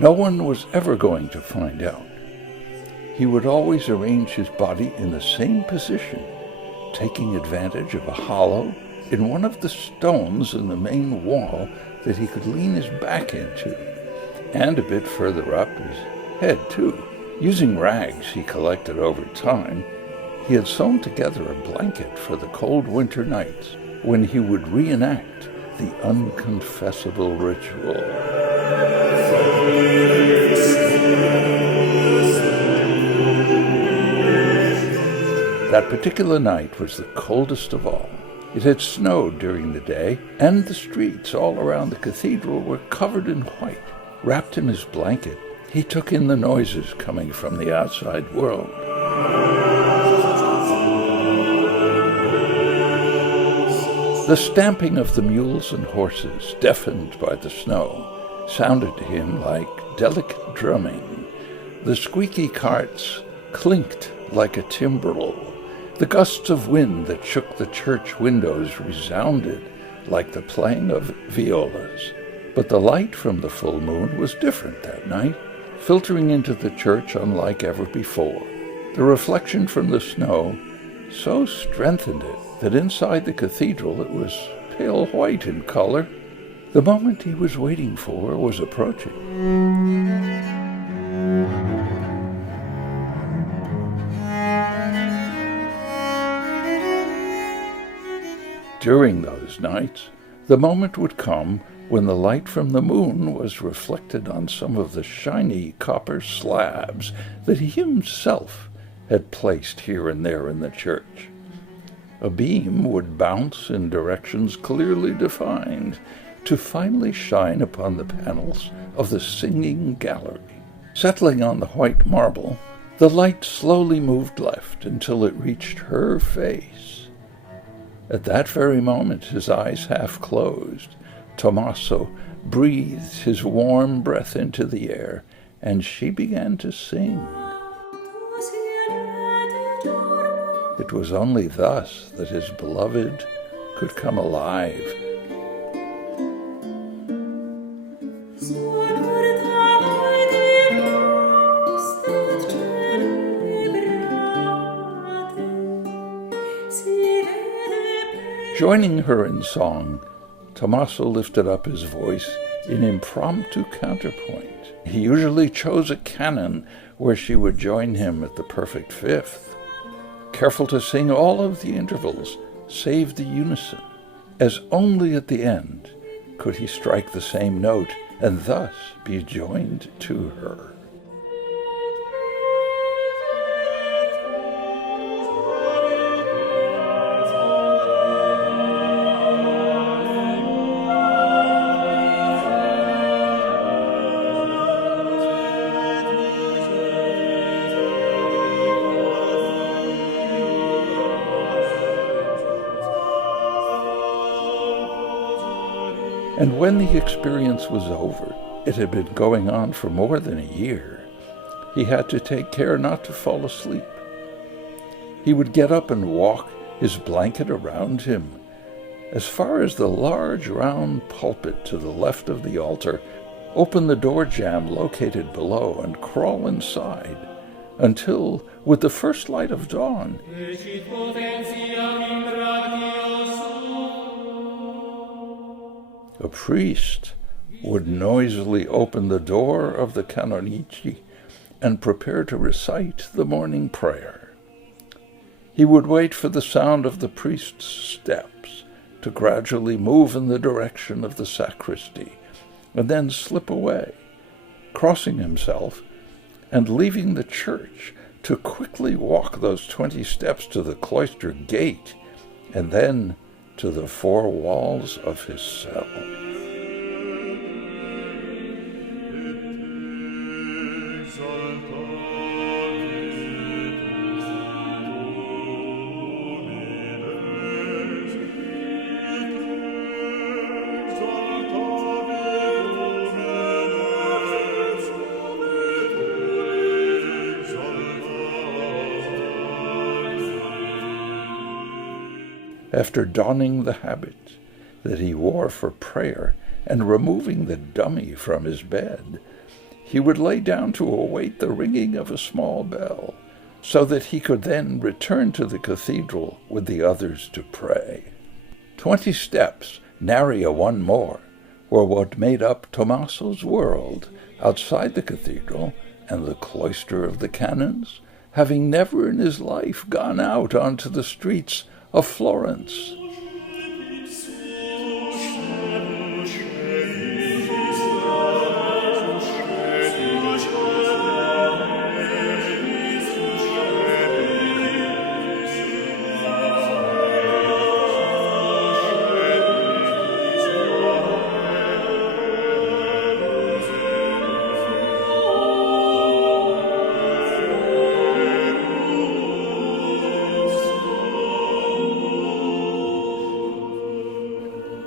No one was ever going to find out. He would always arrange his body in the same position, taking advantage of a hollow in one of the stones in the main wall that he could lean his back into, and a bit further up his head too. Using rags he collected over time, he had sewn together a blanket for the cold winter nights when he would reenact the unconfessable ritual. That particular night was the coldest of all. It had snowed during the day, and the streets all around the cathedral were covered in white. Wrapped in his blanket, he took in the noises coming from the outside world. The stamping of the mules and horses, deafened by the snow, sounded to him like delicate drumming. The squeaky carts clinked like a timbrel. The gusts of wind that shook the church windows resounded like the playing of violas. But the light from the full moon was different that night, filtering into the church unlike ever before. The reflection from the snow so strengthened it that inside the cathedral it was pale white in color. The moment he was waiting for was approaching. During those nights, the moment would come when the light from the moon was reflected on some of the shiny copper slabs that he himself had placed here and there in the church. A beam would bounce in directions clearly defined to finally shine upon the panels of the singing gallery. Settling on the white marble, the light slowly moved left until it reached her face. At that very moment, his eyes half closed, Tommaso breathed his warm breath into the air, and she began to sing. It was only thus that his beloved could come alive. Joining her in song, Tommaso lifted up his voice in impromptu counterpoint. He usually chose a canon where she would join him at the perfect fifth, careful to sing all of the intervals save the unison, as only at the end could he strike the same note and thus be joined to her. And when the experience was over, it had been going on for more than a year, he had to take care not to fall asleep. He would get up and walk, his blanket around him, as far as the large round pulpit to the left of the altar, open the door jamb located below, and crawl inside, until, with the first light of dawn, a priest would noisily open the door of the canonici and prepare to recite the morning prayer. He would wait for the sound of the priest's steps to gradually move in the direction of the sacristy, and then slip away, crossing himself and leaving the church to quickly walk those 20 steps to the cloister gate, and then to the 4 walls of his cell. After donning the habit that he wore for prayer and removing the dummy from his bed, he would lay down to await the ringing of a small bell, so that he could then return to the cathedral with the others to pray. 20 steps, nary a one more, were what made up Tommaso's world outside the cathedral and the cloister of the canons, having never in his life gone out onto the streets of Florence.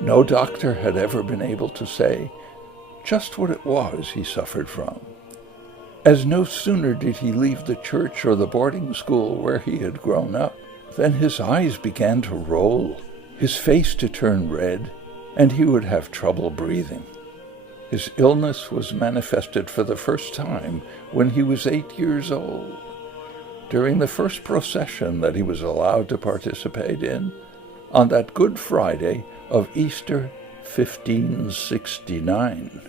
No doctor had ever been able to say just what it was he suffered from, as no sooner did he leave the church or the boarding school where he had grown up than his eyes began to roll, his face to turn red, and he would have trouble breathing. His illness was manifested for the first time when he was 8 years old, during the first procession that he was allowed to participate in, on that Good Friday of Easter 1569.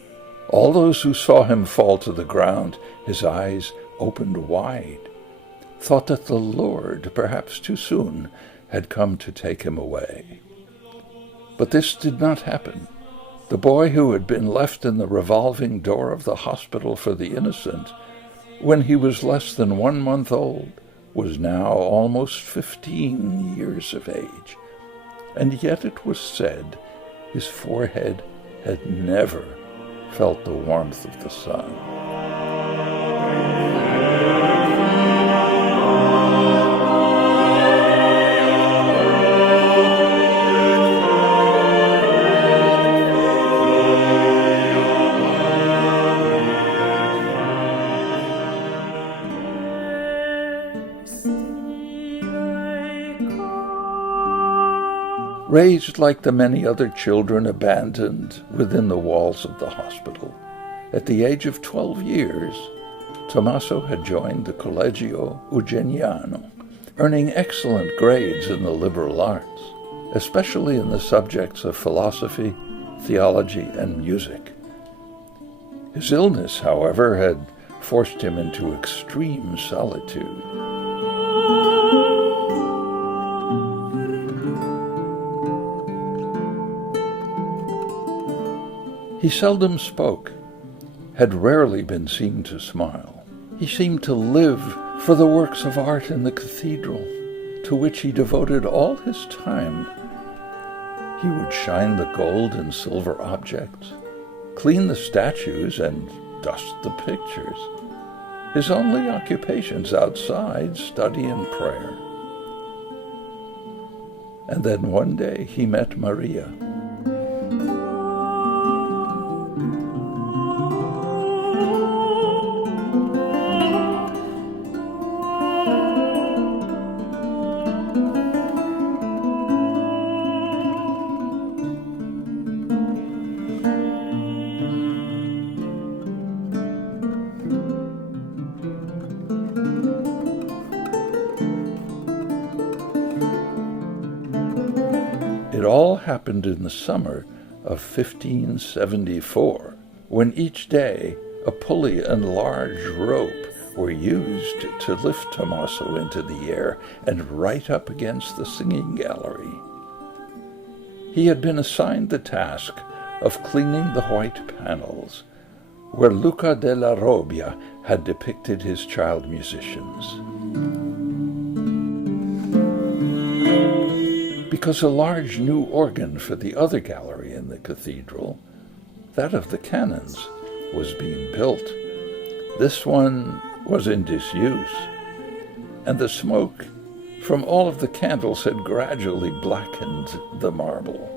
All those who saw him fall to the ground, his eyes opened wide, thought that the Lord, perhaps too soon, had come to take him away. But this did not happen. The boy who had been left in the revolving door of the hospital for the innocent when he was less than 1 month old was now almost 15 years of age. And yet it was said his forehead had never felt the warmth of the sun. Raised like the many other children abandoned within the walls of the hospital, at the age of 12 years, Tommaso had joined the Collegio Eugeniano, earning excellent grades in the liberal arts, especially in the subjects of philosophy, theology, and music. His illness, however, had forced him into extreme solitude. He seldom spoke, had rarely been seen to smile. He seemed to live for the works of art in the cathedral, to which he devoted all his time. He would shine the gold and silver objects, clean the statues, and dust the pictures. His only occupations outside, study and prayer. And then one day he met Maria. It all happened in the summer of 1574, when each day a pulley and large rope were used to lift Tommaso into the air and right up against the singing gallery. He had been assigned the task of cleaning the white panels, where Luca della Robbia had depicted his child musicians. Because a large new organ for the other gallery in the cathedral, that of the canons, was being built. This one was in disuse, and the smoke from all of the candles had gradually blackened the marble.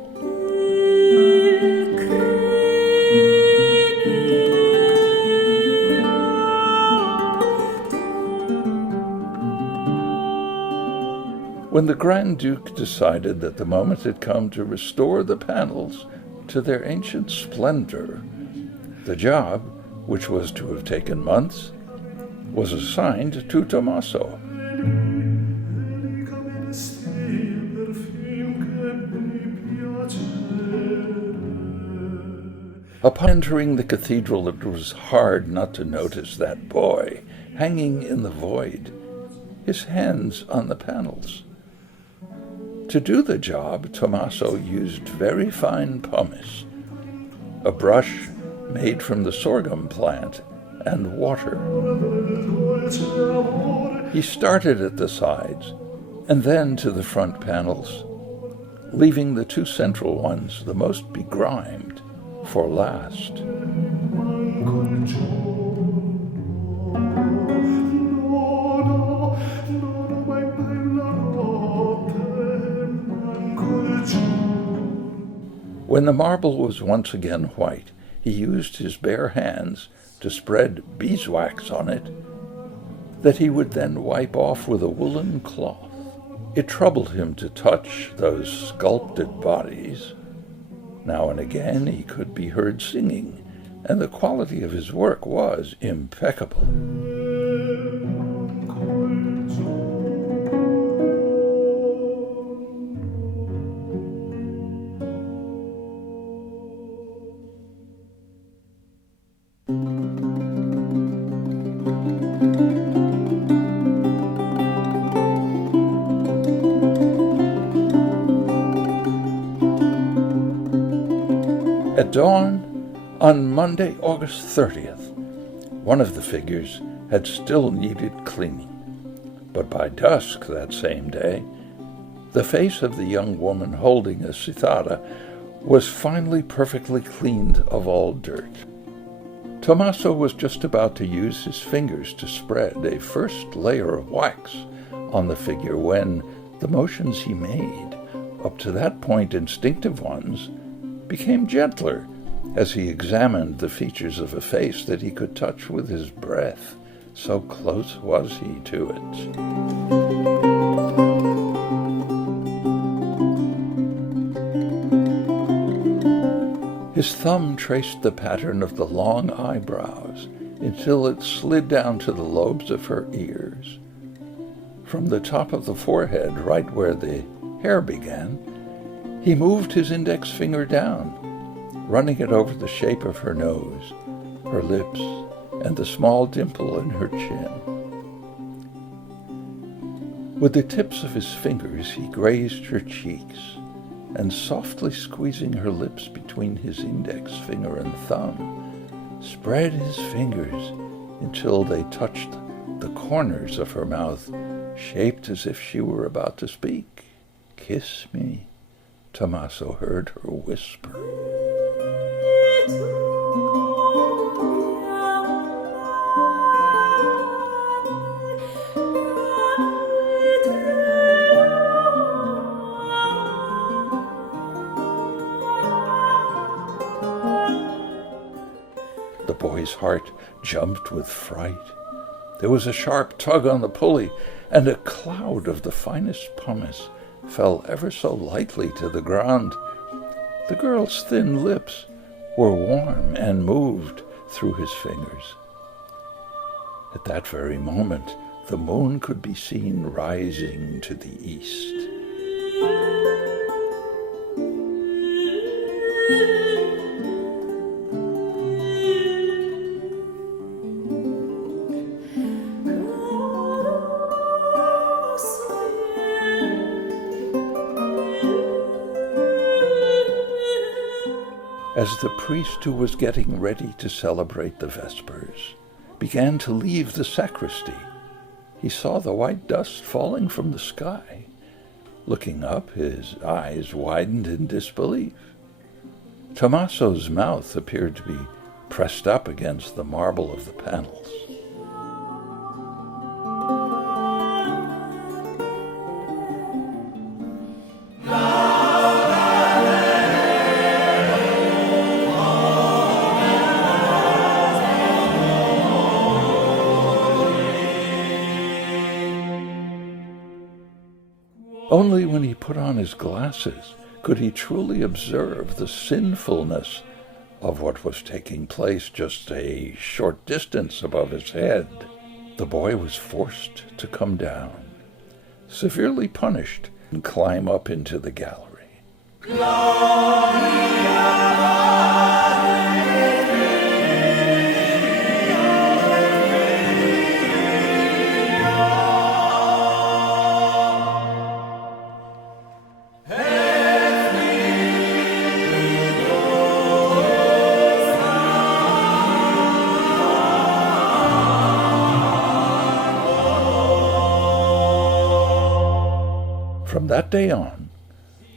When the Grand Duke decided that the moment had come to restore the panels to their ancient splendor, the job which was to have taken months, was assigned to Tommaso. Upon entering the cathedral, it was hard not to notice that boy hanging in the void, his hands on the panels. To do the job, Tommaso used very fine pumice, a brush made from the sorghum plant, and water. He started at the sides and then to the front panels, leaving the two central ones, the most begrimed, for last. When the marble was once again white, he used his bare hands to spread beeswax on it that he would then wipe off with a woolen cloth. It troubled him to touch those sculpted bodies. Now and again he could be heard singing, and the quality of his work was impeccable. At dawn, on Monday, August 30th, one of the figures had still needed cleaning. But by dusk that same day, the face of the young woman holding a cithara was finally perfectly cleaned of all dirt. Tommaso was just about to use his fingers to spread a first layer of wax on the figure when the motions he made, up to that point instinctive ones, became gentler as he examined the features of a face that he could touch with his breath, so close was he to it. His thumb traced the pattern of the long eyebrows until it slid down to the lobes of her ears. From the top of the forehead, right where the hair began, he moved his index finger down, running it over the shape of her nose, her lips, and the small dimple in her chin. With the tips of his fingers he grazed her cheeks, and softly squeezing her lips between his index finger and thumb, spread his fingers until they touched the corners of her mouth, shaped as if she were about to speak. "Kiss me," Tommaso heard her whisper. The boy's heart jumped with fright. There was a sharp tug on the pulley, and a cloud of the finest pumice fell ever so lightly to the ground. The girl's thin lips were warm and moved through his fingers. At that very moment, the moon could be seen rising to the east. As the priest who was getting ready to celebrate the Vespers began to leave the sacristy, he saw the white dust falling from the sky. Looking up, his eyes widened in disbelief. Tommaso's mouth appeared to be pressed up against the marble of the panels. Only when he put on his glasses could he truly observe the sinfulness of what was taking place just a short distance above his head. The boy was forced to come down, severely punished, and climb up into the gallery. From that day on,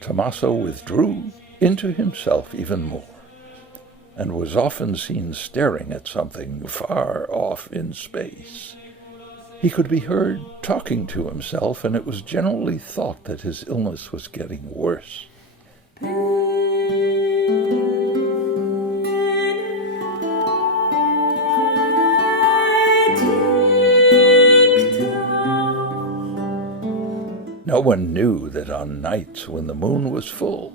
Tommaso withdrew into himself even more, and was often seen staring at something far off in space. He could be heard talking to himself, and it was generally thought that his illness was getting worse. No one knew that on nights when the moon was full,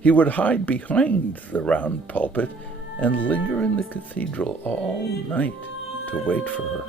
he would hide behind the round pulpit and linger in the cathedral all night to wait for her.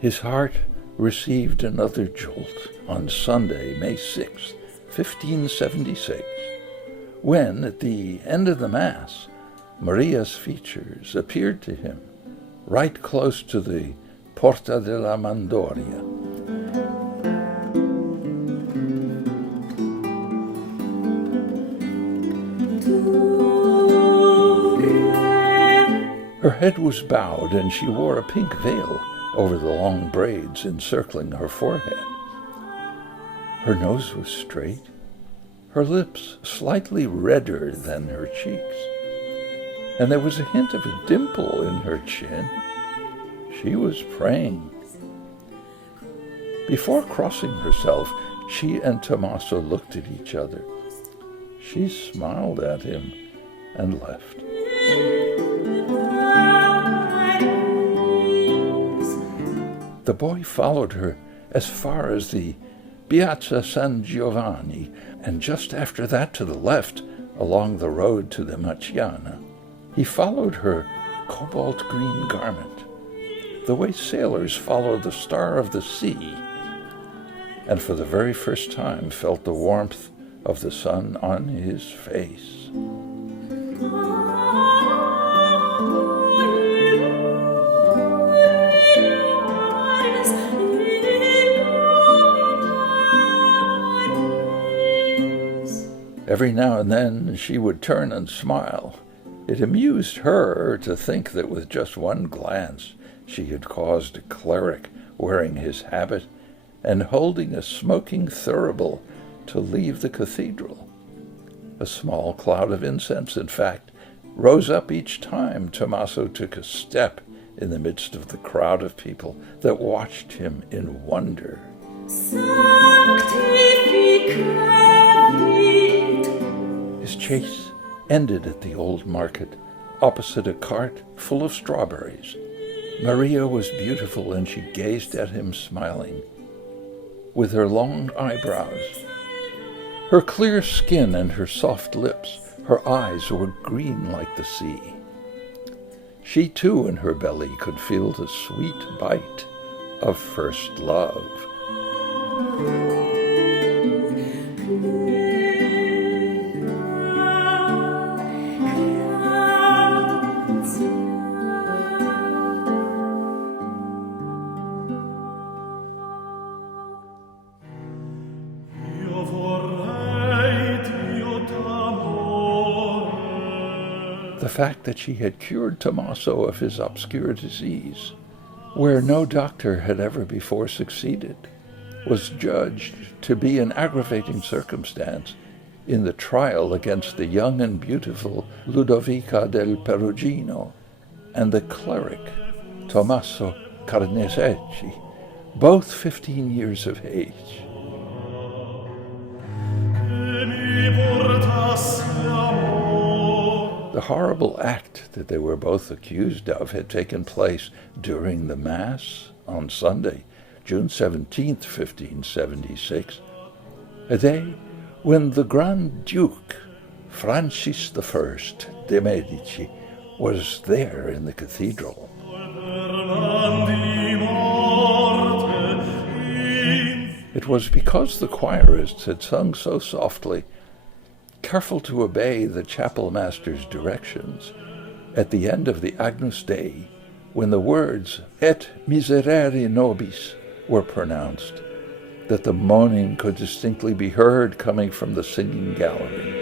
His heart received another jolt on Sunday, May 6, 1576, when, at the end of the Mass, Maria's features appeared to him right close to the Porta della Mandoria. Her head was bowed, and she wore a pink veil over the long braids encircling her forehead. Her nose was straight, her lips slightly redder than her cheeks, and there was a hint of a dimple in her chin. She was praying. Before crossing herself, she and Tommaso looked at each other. She smiled at him and left. The boy followed her as far as the Piazza San Giovanni, and just after that to the left, along the road to the Maciana. He followed her cobalt green garment, the way sailors follow the star of the sea, and for the very first time felt the warmth of the sun on his face. Every now and then she would turn and smile. It amused her to think that with just one glance she had caused a cleric wearing his habit and holding a smoking thurible to leave the cathedral. A small cloud of incense, in fact, rose up each time Tommaso took a step in the midst of the crowd of people that watched him in wonder. His chase ended at the old market, opposite a cart full of strawberries. Maria was beautiful, and she gazed at him smiling, with her long eyebrows, her clear skin and her soft lips. Her eyes were green like the sea. She too in her belly could feel the sweet bite of first love. The fact that she had cured Tommaso of his obscure disease, where no doctor had ever before succeeded, was judged to be an aggravating circumstance in the trial against the young and beautiful Ludovica del Perugino and the cleric Tommaso carneseci, both 15 years of age. The horrible act that they were both accused of had taken place during the Mass on Sunday, June 17th, 1576, a day when the Grand Duke, Francis I de' Medici, was there in the cathedral. It was because the choirists had sung so softly, careful to obey the chapel master's directions, at the end of the Agnus Dei, when the words Et miserere nobis were pronounced, that the moaning could distinctly be heard coming from the singing gallery.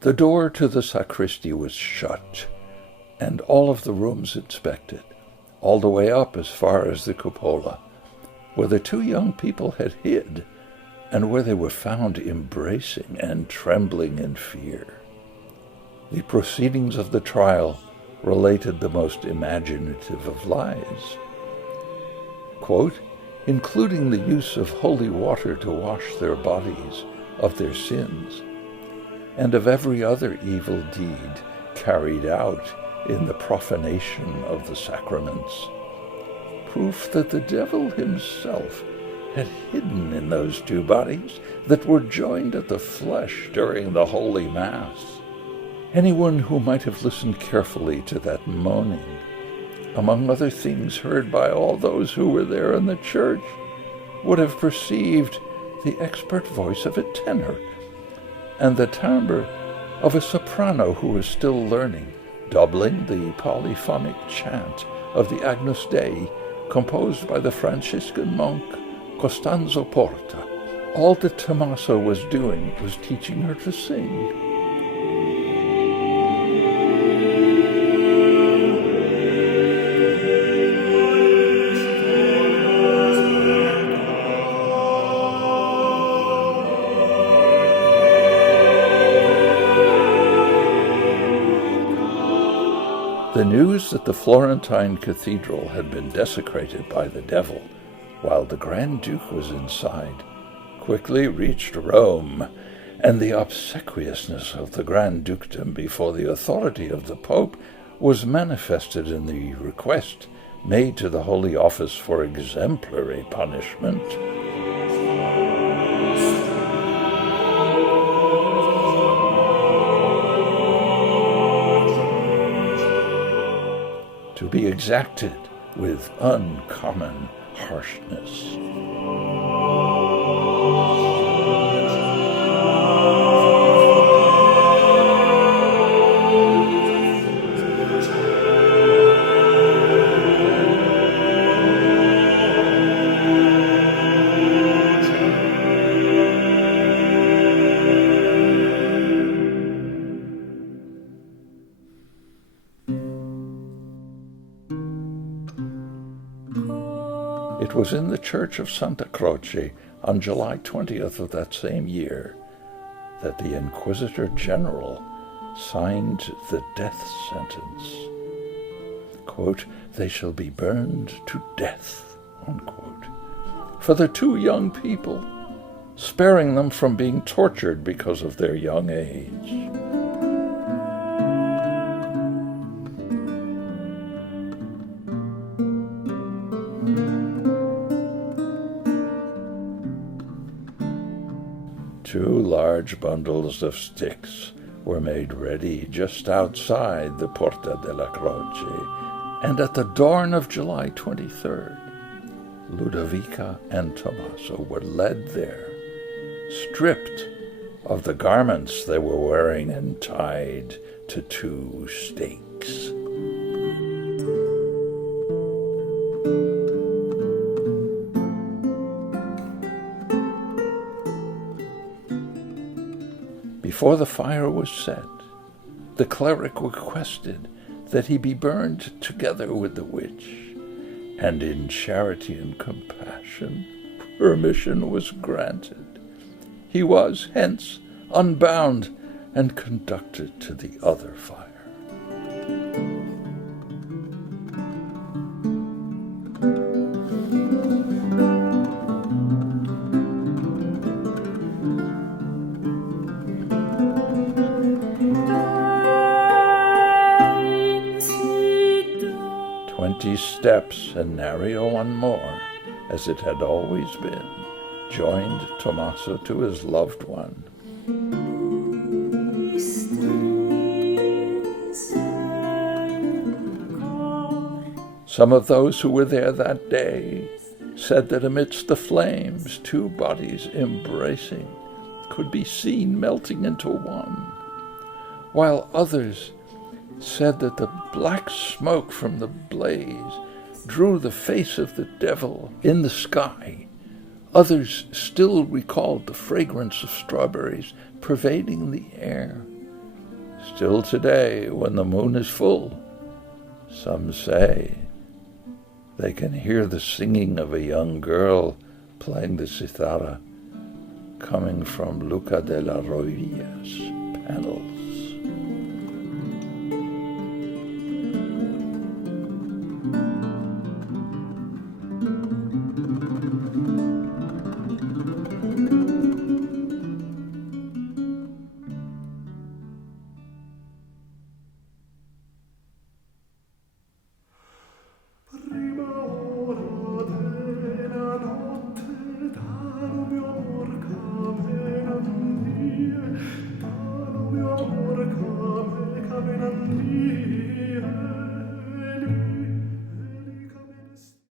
The door to the sacristy was shut, and all of the rooms inspected, all the way up as far as the cupola, where the two young people had hid, and where they were found embracing and trembling in fear. The proceedings of the trial related the most imaginative of lies. Quote, including the use of holy water to wash their bodies of their sins, and of every other evil deed carried out in the profanation of the sacraments. Proof that the devil himself had hidden in those two bodies that were joined at the flesh during the Holy Mass. Anyone who might have listened carefully to that moaning, among other things heard by all those who were there in the church, would have perceived the expert voice of a tenor and the timbre of a soprano who was still learning, doubling the polyphonic chant of the Agnus Dei composed by the Franciscan monk Costanzo Porta. All that Tommaso was doing was teaching her to sing. The news that the Florentine cathedral had been desecrated by the devil while the Grand Duke was inside quickly reached Rome, and the obsequiousness of the Grand Dukedom before the authority of the Pope was manifested in the request made to the Holy Office for exemplary punishment. To be exacted with uncommon harshness. It was in the church of Santa Croce on July 20th of that same year that the Inquisitor General signed the death sentence. Quote, they shall be burned to death, unquote, for the two young people, sparing them from being tortured because of their young age. Two large bundles of sticks were made ready just outside the Porta della Croce, and at the dawn of July 23rd, Ludovica and Tommaso were led there, stripped of the garments they were wearing and tied to two stakes. Before the fire was set, the cleric requested that he be burned together with the witch, and in charity and compassion permission was granted. He was hence unbound and conducted to the other fire. 20 steps, and nary one more, as it had always been, joined Tommaso to his loved one. Some of those who were there that day said that amidst the flames, 2 bodies embracing could be seen melting into one, while others said that the black smoke from the blaze drew the face of the devil in the sky. Others still recalled the fragrance of strawberries pervading the air. Still today, when the moon is full, some say they can hear the singing of a young girl playing the cithara coming from Luca de la Rovilla's panels. Come in